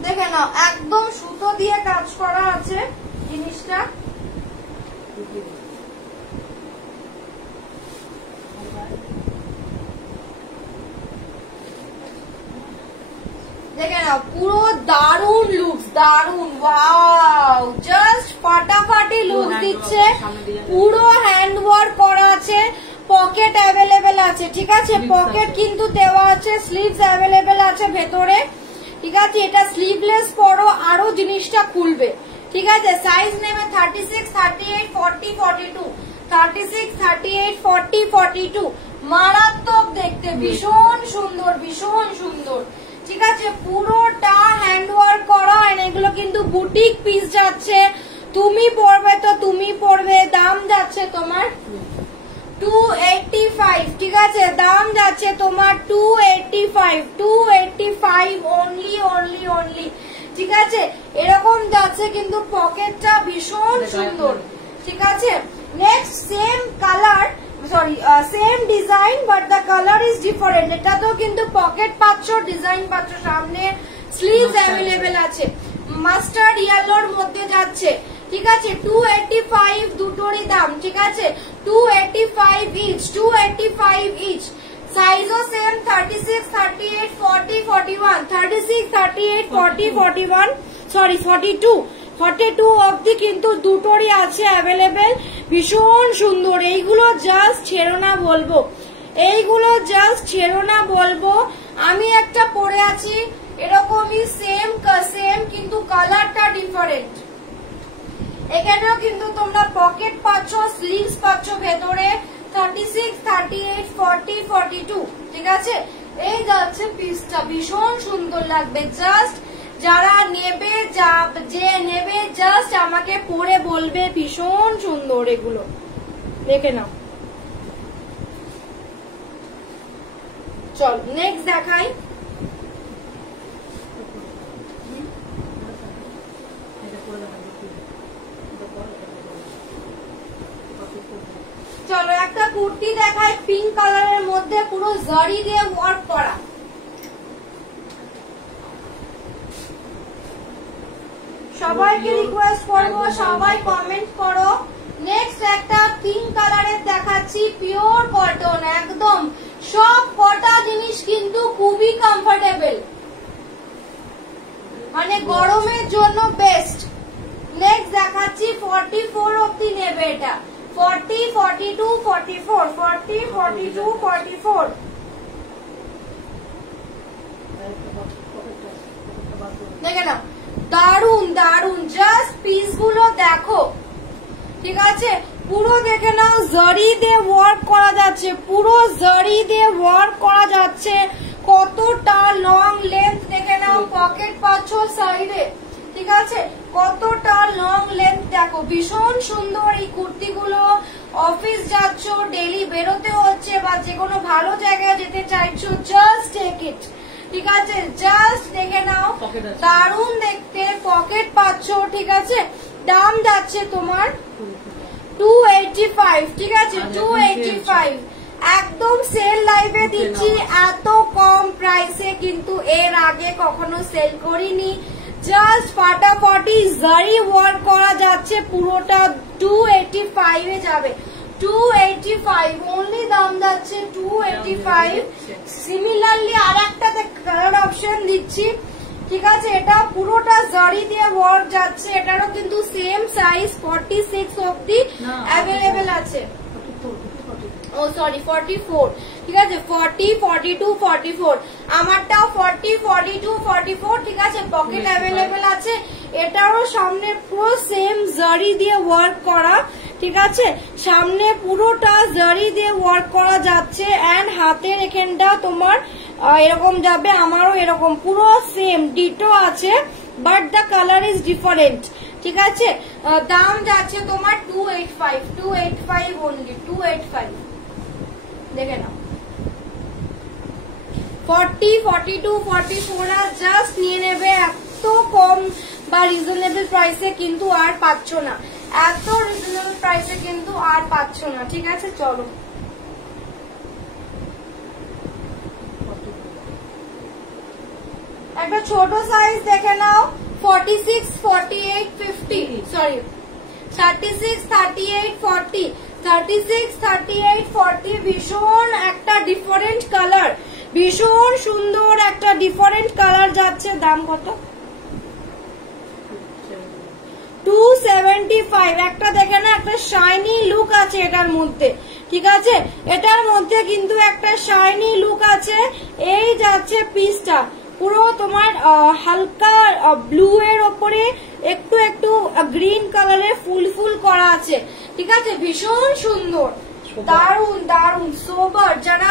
দেখে নাও একদম সুতো দিয়ে কাজ করা আছে জিনিসটা, দেখে নাও পুরো দারুন লুকস, দারুন, ওয়াও জাস্ট ফাটাফাটি লুক দিচ্ছে। পুরো হ্যান্ড ওয়ার্ক করা আছে, পকেট অ্যাভেলেবেল আছে, ঠিক আছে পকেট কিন্তু দেওয়া আছে, স্লিভস অ্যাভেলেবেল আছে ভেতরে, ঠিক আছে। এটা স্লিভলেস পরো আরো জিনিসটা খুলবে, ঠিক আছে। সাইজ নেবে 36, 38, 40, 42, 36, 38, 40, 42 মারাত্মক দেখতে, ভীষণ সুন্দর, ভীষণ সুন্দর, ঠিক আছে। পুরোটা হ্যান্ড ওয়ার্ক করা, এগুলো কিন্তু বুটিক পিস যাচ্ছে, তুমি পরবে তো তুমি পরবে। দাম যাচ্ছে তোমার 285, ঠিক আছে দাম যাচ্ছে তোমার 285, 285 অনলি, অনলি, অনলি, ঠিক আছে। এরকম যাচ্ছে কিন্তু পকেটটা ভীষণ সুন্দর, ঠিক আছে। Next same colour, sorry same design but the colour is different. এটাতেও কিন্তু পকেট পাচ্ছ, ডিজাইন পাচ্ছ, সামনে স্লিভস অ্যাভেলেবেল আছে, মাস্টার্ড ইয়েলোর মধ্যে যাচ্ছে, ঠিক আছে 285 দুটোরই দাম, ঠিক আছে 285 ইচ, 285 ইচ। সাইজও সেম 36, 38, 40, 41, 36, 38, 40, 41, সরি 42, 42 অবধি কিন্তু দুটোরই আছে অ্যাভেলেবেল, ভীষণ সুন্দর। এইগুলো জাস্ট ছেড়ো না বলবো, এইগুলো জাস্ট ছেড়ো না বলবো। আমি একটা পরে আছি এরকমই সেম সেম, কিন্তু কালারটা ডিফারেন্ট। এখানেও কিন্তু তোমরা পকেট পাচ্ছ, স্লিভস পাচ্ছ ভেতরে, 36, 38, 40, 42, ঠিক আছে। এই যাচ্ছে পিসটা, ভীষণ সুন্দর লাগবে, জাস্ট যারা নেবে যে নেবে জাস্ট আমাকে পরে বলবে ভীষণ সুন্দর এগুলো, দেখে নাও। চল নেক্সট দেখাই। চলো একটা কুর্তি দেখাই পিঙ্ক কালারের মধ্যে পুরো জরি দিয়ে ওয়ার্ক করা। সবাইকে রিকোয়েস্ট করবো সবাই কমেন্ট করো। নেক্সট একটা পিঙ্ক কালারের দেখাচ্ছি, পিওর কটন একদম। সব কটা জিনিস কিন্তু খুবই কমফোর্টেবল, মানে গরমের জন্য বেস্ট। নেক্সট দেখাচ্ছি 44 অব্দি নেবে এটা, 40, 42, 44, 40, 42, 44। দেখে নাও, দারুন দারুন, জাস্ট পিস গুলো দেখো, ঠিক আছে। পুরো দেখে নাও জরি দিয়ে ওয়ার্ক করা যাচ্ছে, পুরো জরি দিয়ে ওয়ার্ক করা যাচ্ছে। কতটা লং লেন্থ দেখে নাও, পকেট পাচ্ছ সাইডে, ঠিক আছে। কতটা লং লেন্থ দেখো, ভীষণ সুন্দর এই কুর্তিগুলো। অফিস যাচ্ছ, ডেলি বেরোতে হচ্ছে বা যে কোনো ভালো জায়গায় যেতে চাইছো, জাস্ট টেক ইট, ঠিক আছে। জাস্ট দেখে নাও, দারুন দেখতে, পকেট পাচ্ছ, ঠিক আছে। দাম যাচ্ছে তোমার 285, ঠিক আছে, 285। একদম সেল লাইভে দিচ্ছি এত কম প্রাইসে, কিন্তু এর আগে কখনো সেল করিনি। জাস্ট ফাটাফাটি জারি ওয়ার্ক করা যাচ্ছে, পুরোটা 285 এ যাবে। 285 অনলি দাম যাচ্ছে 285। সিমিলারলি আর একটা কালার অপশন দিচ্ছি, ঠিক আছে। এটা পুরোটা জারি দিয়ে ওয়ার্ক যাচ্ছে, এটারও কিন্তু সেম সাইজ 46 অব্দি অ্যাভেলেবেল আছে। ও সরি 44, ঠিক আছে। 40, 42, 44, আমারটাও 40, 42, 44, ঠিক আছে। পকেট অ্যাভেলেবেল আছে। এটারও সামনে পুরো সেম জারি দিয়ে ওয়ার্ক করা, ঠিক আছে। সামনে পুরোটা জারি দিয়ে ওয়ার্ক করা যাচ্ছে, এন্ড হাতের এখানটা তোমার এরকম যাবে, আমারও এরকম পুরো সেম ডিটো আছে, but the colour is different, ঠিক আছে। দাম যাচ্ছে তোমার 285, 285 অনলি, 285। দেখে নাও 40, 42, 44 জাস্ট নিয়ে নেবে। এত কম বা রিজনেবল প্রাইসে কিন্তু আর পাচ্ছ না, এত রিজনেবল প্রাইসে কিন্তু আর পাচ্ছ না, ঠিক আছে। চলো একটা ছোট সাইজ দেখে নাও, 46, 48, 50, সরি 36, 38, 40, 36, 38, 40। ভীষণ একটা ডিফারেন্ট কালার, ভীষণ সুন্দর একটা ডিফারেন্ট কালার যাচ্ছে। দাম কত? 275। একটা দেখে না, একটা শাইনি লুক আছে এটার মধ্যে, ঠিক আছে। এটার মধ্যে কিন্তু একটা শাইনি লুক আছে। এই যাচ্ছে পিসটা, পুরো তোমার হালকা ব্লু এর ওপরে একটু একটু গ্রিন কালারের ফুল ফুল করা আছে, ঠিক আছে। ভীষণ সুন্দর, দারুন দারুন সোবার। যারা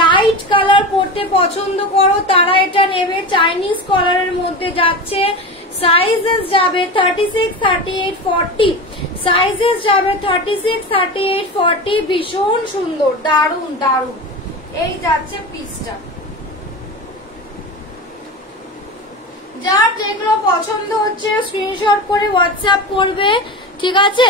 লাইট কালার পরতে পছন্দ করো তারা এটা নেবে। চাইনিজ কালারের মধ্যে যাচ্ছে। সাইজেস যাবে 36, 38, 40, সাইজেস যাবে 36, 38, 40। ভীষণ সুন্দর, দারুন দারুন। এই যাচ্ছে পিসটা। যার যেগুলো পছন্দ হচ্ছে স্ক্রিনশট করে হোয়াটসঅ্যাপ করবে, ঠিক আছে।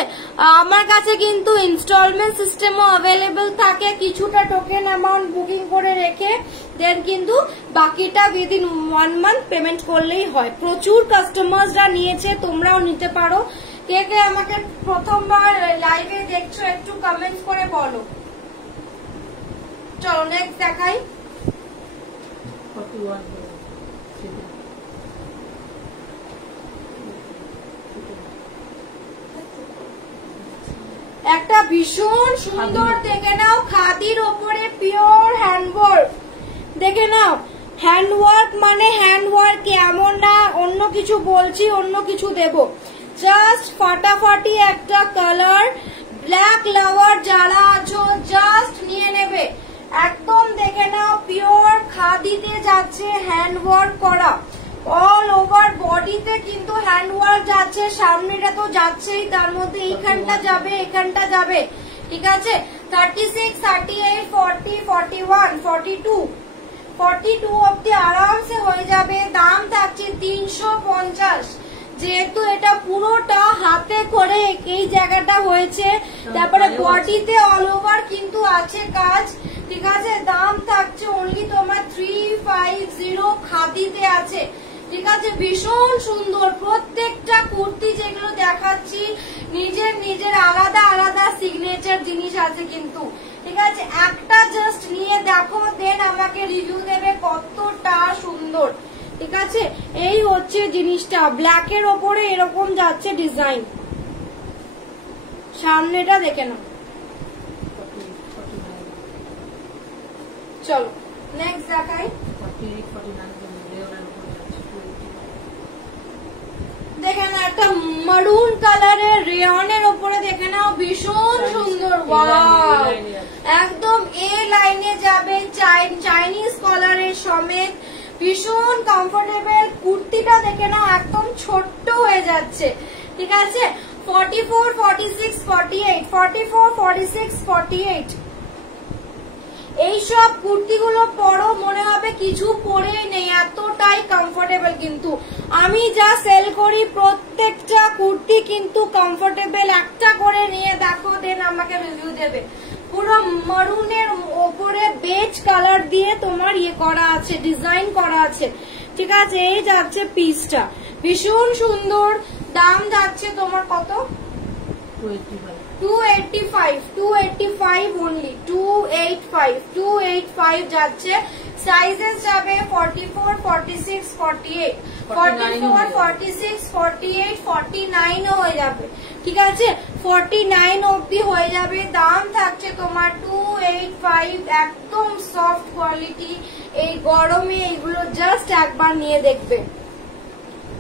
আমার কাছে কিন্তু ইনস্টলমেন্ট সিস্টেমও অ্যাভেলেবল থাকে। কিছুটা টোকেন অ্যামাউন্ট বুকিং করে রেখে দেন কিন্তু বাকিটা উইদিন 1 মান্থ পেমেন্ট করলেই হয়। প্রচুর কাস্টমাররা নিয়েছে, তোমরাও নিতে পারো। কে কে আমাকে প্রথমবার লাইভে দেখছো একটু কমেন্ট করে বলো। চলো নেক্সট দেখাই। 41, একটা ভীষণ সুন্দর দেখে নাও, খাদির ওপরে পিওর হ্যান্ডওয়ার্ক, দেখে নাও। হ্যান্ডওয়ার্ক মানে হ্যান্ডওয়ার্ক, এমন না অন্য কিছু বলছি অন্য কিছু দেব। জাস্ট ফাটাফাটি একটা কালার। ব্ল্যাক লাভার যারা আছো জাস্ট নিয়ে নেবে। একদম দেখে নাও পিওর খাদিতে যাচ্ছে, হ্যান্ডওয়ার্ক করা, অল ওভার বডিতে কিন্তু হ্যান্ড ওয়ার্ক যাচ্ছে, সামনেটা তো যাচ্ছেই, তার মধ্যে এইখানটা যাবে, এখানটা যাবে, ঠিক আছে। 36, 38, 40, 41, 42 অব্দি আরামসে হয়ে যাবে। দাম থাকছে 350। যেহেতু এটা পুরোটা হাতে করে এই জায়গাটা হয়েছে, তারপরে বডিতে অল ওভার কিন্তু আছে কাজ, ঠিক আছে। দাম থাকছে অনলি তোমার 350, খাদিতে আছে, ঠিক আছে। ভীষণ সুন্দর প্রত্যেকটা কুর্তি যেগুলো দেখাচ্ছি, নিজের আলাদা আলাদা সিগনেচার জিনিস আছে কিন্তু, ঠিক আছে। একটা জাস্ট নিয়ে দেখো, দেন আমাকে রিভিউ দেবে কতটা সুন্দর, ঠিক আছে। এই হচ্ছে জিনিসটা, ব্ল্যাকের ওপরে এরকম যাচ্ছে ডিজাইন, সামনেটা দেখে নাও। চলো নেক্সট দেখাই। দেখে না, একটা মারুন কালারের রেয়নের ওপরে দেখে নাও, ভীষণ সুন্দর, ওয়াও, একদম এ লাইনে যাবে, চাইনিজ কলারের সমেত, ভীষণ কমফোর্টেবল। কুর্তিটা দেখে নাও, একদম ছোট্ট হয়ে যাচ্ছে, ঠিক আছে। 44, 46, 48, 44, 46, 48 এইসব কুর্তিগুলো পরো, মনে হবে কিছু পরেই নেই, এতটাই কমফোর্টেবল। কিন্তু আমি যা সেল করি প্রত্যেকটা কুর্তি কিন্তু কমফোর্টেবল। একটা করে নিয়ে দেখো, দেন আমাকে রিভিউ দেবে। পুরো মারুনের ওপরে বেজ কালার দিয়ে তোমার ইয়ে করা আছে, ডিজাইন করা আছে, ঠিক আছে। এই যাচ্ছে পিসটা, ভীষণ সুন্দর। দাম যাচ্ছে তোমার কত? 285 অনলি, 285 যাচ্ছে। সাইজেস যাবে 44, 46, 48, 44, 46, 48, 49 হয়ে যাবে, ঠিক আছে। 49 অব্দি হয়ে যাবে। দাম থাকছে তোমার 285, একদম সফট কোয়ালিটি। এই গরমে এগুলো জাস্ট একবার নিয়ে দেখবে,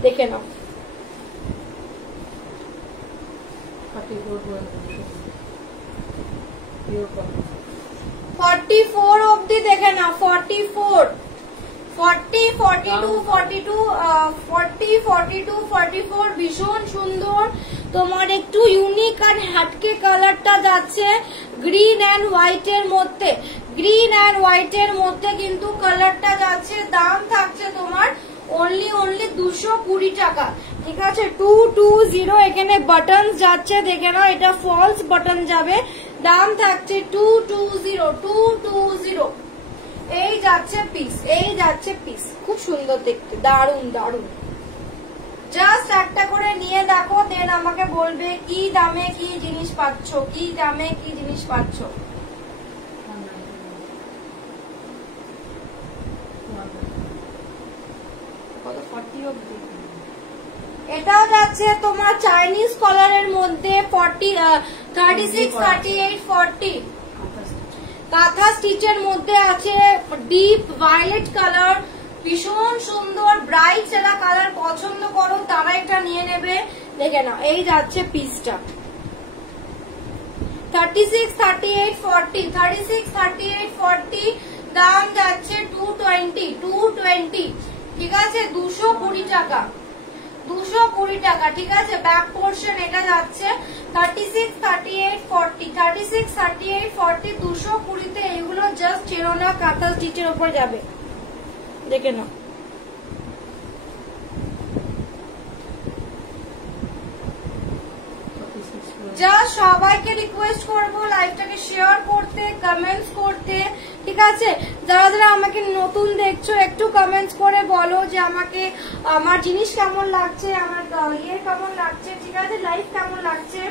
দেখে নাও। 44 অব্দি দেখে নাও, 44, 40, 42, 44 ভীষণ সুন্দর। তোমার একটু ইউনিক আর হাটকে কালারটা যাচ্ছে গ্রিন অ্যান্ড হোয়াইট এর মধ্যে কিন্তু কালারটা যাচ্ছে। দাম থাকছে তোমার অনলি 220 টাকা, ঠিক আছে। 220, এখানে বাটন যাচ্ছে, দেখে নাও, এটা ফলস বাটন যাবে। দাম থাকছে 220। এই যাচ্ছে পিস, খুব সুন্দর দেখতে, দারুন দারুন। জাস্ট একটা করে নিয়ে দেখো, দেন আমাকে বলবে কি দামে কি জিনিস পাচ্ছ, এটাও যাচ্ছে তোমার চাইনিজ কলারের মধ্যে 36, 38, 40 কাঁথা স্টিচের মধ্যে আছে, ডিপ ভায়োলেট কালার, ভীষণ সুন্দর। ব্রাইট যারা কালার পছন্দ করো তারা এটা নিয়ে নেবে, দেখে নাও। এই যাচ্ছে পিসটা 36, 38, 40 দাম যাচ্ছে 220, ঠিক আছে। 220 টাকা, ঠিক আছে। ব্যাক পোর্শন এটা যাচ্ছে 36, 38, 40 220-তে এগুলো জাস্ট চেরোনা কাঁথা স্টিচের উপর যাবে, দেখে নাও। যা সবাইকে রিকোয়েস্ট করবো লাইভটাকে শেয়ার করতে, কমেন্টস করতে, ঠিক আছে। যারা যারা আমাকে নতুন দেখছো একটু কমেন্টস করে বলো যে আমাকে আমার জিনিস কেমন লাগছে, আমার ইয়ে কেমন লাগছে, ঠিক আছে, লাইভ কেমন লাগছে।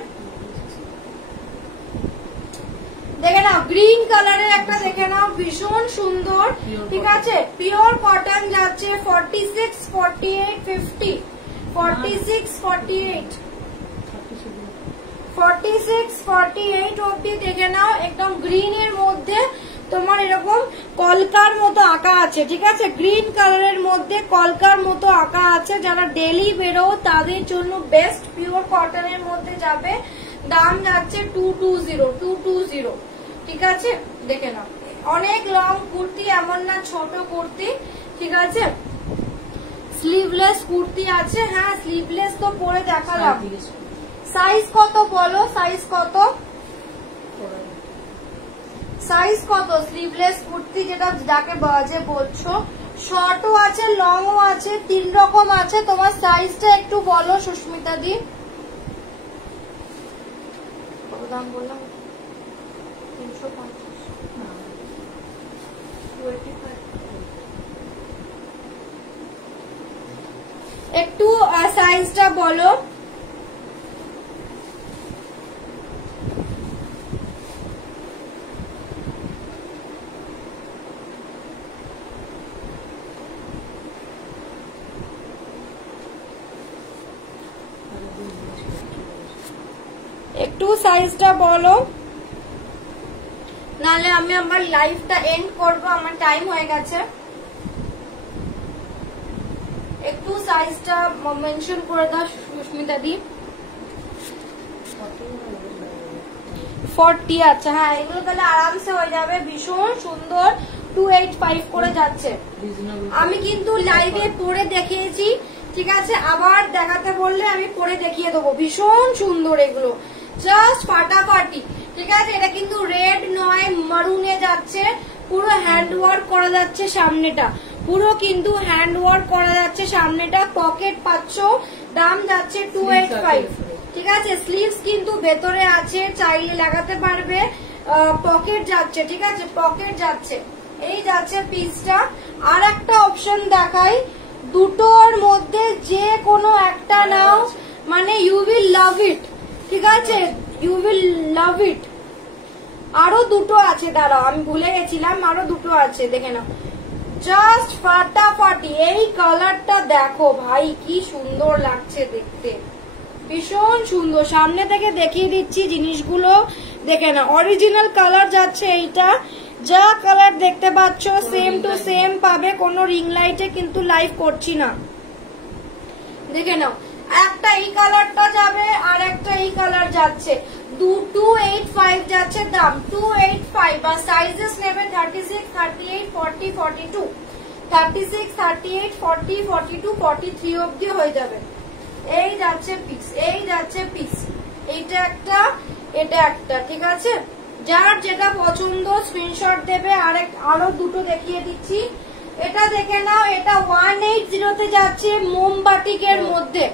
দেখে নাও, গ্রিন কালারের একটা দেখে নাও, ভীষণ সুন্দর, ঠিক আছে। পিওর কটন যাচ্ছে 46, 48, 50, 46, 48 অব্দি দেখে নাও। একদম গ্রিন এর মধ্যে তোমার এরকম কলকার মতো আঁকা আছে, ঠিক আছে। গ্রিন কালারের মধ্যে কলকার মতো আঁকা আছে, যারা ডেলি বেরো তাদের জন্য বেস্ট, পিওর কটনের মধ্যে যাবে। দাম যাচ্ছে 220, ঠিক আছে। দেখে নাও, অনেক লং কুর্তি, এমন না ছোট কুর্তি, ঠিক আছে। স্লিভলেস কুর্তি আছে। হ্যাঁ স্লিভলেস তো পরে দেখালাম। সাইজ কত বলো, সাইজ কত, সাইজ কত? স্লিভলেস কুর্তি যেটা যাকে বাজে বলছো, শর্টও আছে লংও আছে, 3 রকম আছে। তোমার সাইজটা একটু বলো সুস্মিতা দি। কত দাম বললাম? 350। একটু সাইজটা বলো। একটু সাইজটা বলো, নাহলে আমি আমার লাইভটা এন্ড করবো, আমার টাইম হয়ে গেছে। একটু সাইজটা মেনশন করে দাও সুস্মিতা দি। 40 আচ্ছা। হ্যাঁ এগুলো তাহলে আরামসে হয়ে যাবে, ভীষণ সুন্দর। 285 করে যাচ্ছে। আমি কিন্তু লাইভে পরে দেখিয়েছি, ঠিক আছে, আবার দেখাতে বললে আমি পরে দেখিয়ে দেবো। ভীষণ সুন্দর এগুলো, জাস্ট ফাটাফাটি, ঠিক আছে। এটা কিন্তু রেড নয়, মারুনে যাচ্ছে, পুরো হ্যান্ড ওয়ার্ক করা যাচ্ছে সামনেটা, পুরো কিন্তু হ্যান্ড ওয়ার্ক করা যাচ্ছে সামনেটা। পকেট পাচ্ছ, দাম যাচ্ছে 285, ঠিক আছে। স্লিভস কিন্তু ভেতরে আছে, চাইলে লাগাতে পারবে। পকেট যাচ্ছে, ঠিক আছে, পকেট যাচ্ছে। এই যাচ্ছে পিসটা। আর একটা অপশন দেখাই, দুটোর মধ্যে যে কোনো একটা নাও, মানে ইউ উইল লাভ ইট, ঠিক আছে, ইউ উইল লাভ ইট। আরো দুটো আছে, দাঁড়াও আমি ভুলে গেছিলাম, আরো দুটো আছে, দেখে নাও। জাস্ট ফাটাফাটি। এই কালারটা দেখো ভাই, কি সুন্দর লাগছে দেখতে, ভীষণ সুন্দর। সামনে থেকে দেখিয়ে দিচ্ছি জিনিসগুলো, দেখে না, অরিজিনাল কালার যাচ্ছে এইটা। যা কালার দেখতে পাচ্ছ সেম টু সেম পাবে, কোনো রিং লাইটে কিন্তু লাইভ করছি না, দেখে নাও। একটা এই কালারটা যাবে, আর একটা এই কালার যাচ্ছে। 285 যাচ্ছে দাম, 285। বা সাইজেস নেবে 36, 38, 40, 42, 36, 38, 40, 42, 43 অব্দি হয়ে যাবে। এই যাচ্ছে পিস, এই যাচ্ছে পিস, এইটা একটা, এটা একটা, ঠিক আছে। যার যেটা পছন্দ স্ক্রিনশট দেবে। আরো দুটো দেখিয়ে দিচ্ছি, এটা দেখে নাও। এটা 180 তে যাচ্ছে, মোমবাটিকের মধ্যে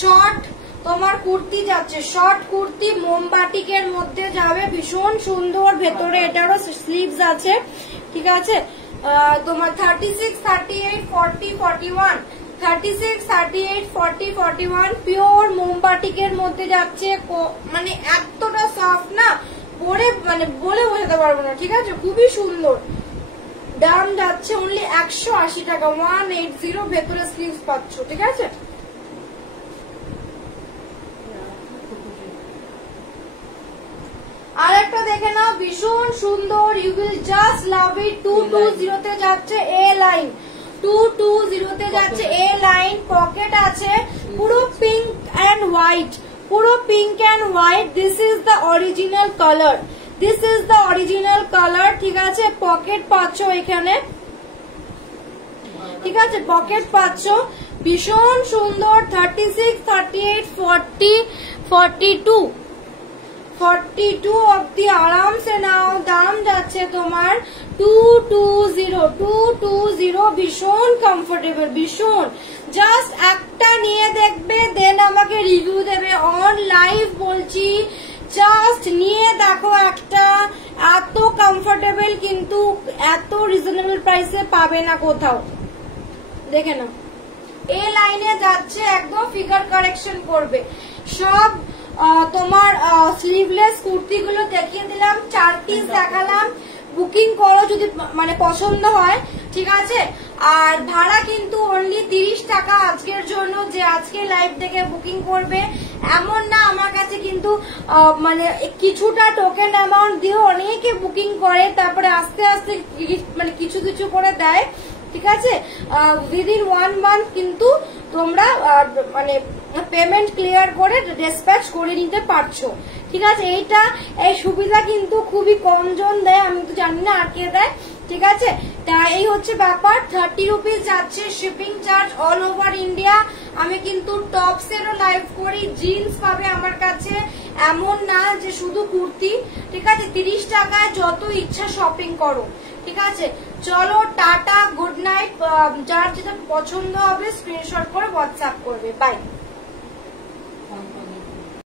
শর্ট তোমার কুর্তি যাচ্ছে, শর্ট কুর্তি মোমবাটিকের মধ্যে যাবে, ভীষণ সুন্দর। ভেতরে এটারও স্লিভস আছে, ঠিক আছে। তোমার 36, 38, 40, 41, 36, 38, 40, 41 পিওর মোমবাটিকের মধ্যে যাচ্ছে। মানে এতটা সফট না, পরে মানে বলে বোঝাতে পারবো না, ঠিক আছে, খুবই সুন্দর। দাম যাচ্ছে অনলি 180 টাকা, 180। ভেতরে স্লিভস পাচ্ছ, ঠিক আছে। আর একটা দেখে নাও, ভীষণ সুন্দর, ইউ উইল জাস্ট লাভ ইট। 220 তে যাচ্ছে, এ লাইন, 220 তে যাচ্ছে, এ লাইন। পকেট আছে, পুরো পিঙ্ক অ্যান্ড হোয়াইট, পুরো pink and white. This is the original colour, this is the original colour, ঠিক আছে। পকেট পাচ্ছ এখানে, ঠিক আছে, পকেট পাচ্ছ, ভীষণ সুন্দর। 36, 38, 40, 42, 42 অব্দি আরামসে নাও। দাম যাচ্ছে তোমার 220, 220। ভীষণ কমফোর্টেবল, ভীষণ। জাস্ট একটা নিয়ে দেখবে, দেন আমাকে রিভিউ দেবে। অন লাইভ বলছি, জাস্ট নিয়ে দেখো একটা। এত কমফোর্টেবল কিন্তু এত রিজনেবল প্রাইসে পাবে না কোথাও, দেখে নাও। এ লাইনে যাচ্ছে, একদম ফিগার কারেকশন করবে সব। তোমার স্লিভলেস কুর্তিগুলো দেখিয়ে দিলাম, 4 পিস দেখালাম। বুকিং করো যদি মানে পছন্দ হয়, ঠিক আছে। আর ভাড়া কিন্তু অনলি 30 টাকা আজকের জন্য, যে আজকে লাইভ থেকে বুকিং করবে। এমন না, আমার কাছে কিন্তু মানে কিছুটা টোকেন অ্যামাউন্ট দিয়ে অনেকে বুকিং করে, তারপরে আস্তে আস্তে মানে কিছু কিছু করে দেয়, ঠিক আছে। উইদিন 1 মান্থ কিন্তু তোমরা মানে পেমেন্ট ক্লিয়ার করে ডিসপ্যাচ করে নিতে পারছো, ঠিক আছে। এই সুবিধা কিন্তু খুবই কম জন দেয়, আমি তো জানি না আর কে দেয়, ঠিক আছে, তা এই হচ্ছে ব্যাপার। 30 রুপিস যাচ্ছে shipping charge all over India. আমি কিন্তু টপস এরও লাইভ করি, জিন্স পাবে আমার কাছে, এমন না যে শুধু কুর্তি। ঠিক আছে, 30 টাকায় যত ইচ্ছা শপিং করো। ঠিক আছে, চলো টাটা, গুড নাইট। যার যেটা পছন্দ হবে স্ক্রিনশট করে হোয়াটসঅ্যাপ করবে। বাই।